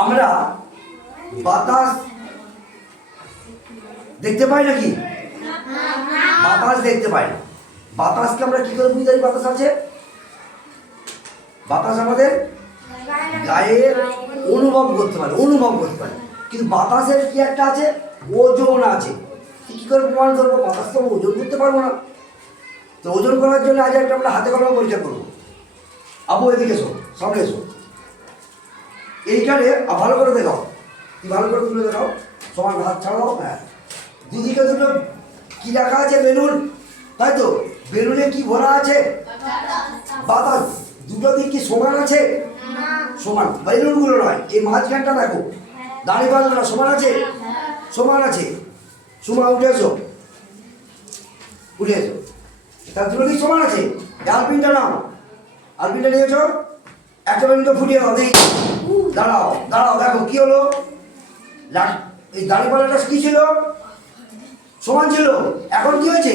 আমরা বাতাস দেখতে পাই নাকি? বাতাস দেখতে পাই না। বাতাসকে আমরা কি করে বুঝতে পারি বাতাস আছে? বাতাস আমাদের গায়ে অনুভব করতে পারে, কিন্তু বাতাসের কি একটা আছে, ওজন আছে। কি করে প্রমাণ করবো? বাতাস তো ওজন করতে পারবো না। তো ওজন করার জন্য আজ একটা আমরা হাতে কলমে পরীক্ষা করবো। আবু এদিকে এসো, সামনে এসো। এইখানে ভালো করে দেখাও, কি ভালো করে তুলে দেখাও, সমান হাত ছাড়াও। হ্যাঁ, দুদিকে দুটো কি রাখা আছে? বেলুন, তাই তো? বেলুনে কি ভরা আছে? বাতাস। দুটো দিক কি সমান আছে? সমান। বেলুনগুলো নয়, এই মাঝখানটা দেখো, দাঁড়িপাল্লাটা সমান আছে? সমান আছে। সুমা উঠে এসো, উঠে এসো। তার দুটো দিক সমান আছে। আলপিনটা নাও, আলপিনটা নিয়েছো, একটা বেলুনটা ফুটিয়ে দাও। দেখি, দাঁড়াও দাঁড়াও, দেখো কি হলো। এই দাঁড়িপাল্লাটা কি ছিল? সমান ছিল। এখন কি হয়েছে?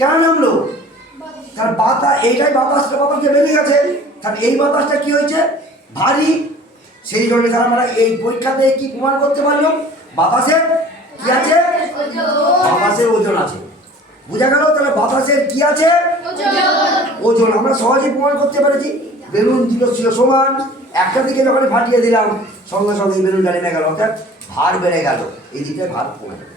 কেন নামলো? কারণ বাতাস, এইটাই বাতাসটা বাতাসটা বেরিয়ে গেছে। কারণ এই বাতাসটা কি হয়েছে? ভারী। সেই জন্য আমরা এই পরীক্ষাতে কি প্রমাণ করতে পারলাম? বাতাসের কি আছে? বাতাসের ওজন আছে। বুঝা গেল? তাহলে বাতাসের কি আছে? ওজন। আমরা সহজেই প্রমাণ করতে পেরেছি। বেলুন দুটো ছিল সমান, একটা দিকে যখন ফাটিয়ে দিলাম সঙ্গে সঙ্গে বেলুনটা নেমে গেল, অর্থাৎ ভার বেড়ে গেল। এই দিকে ভার কমে গেল।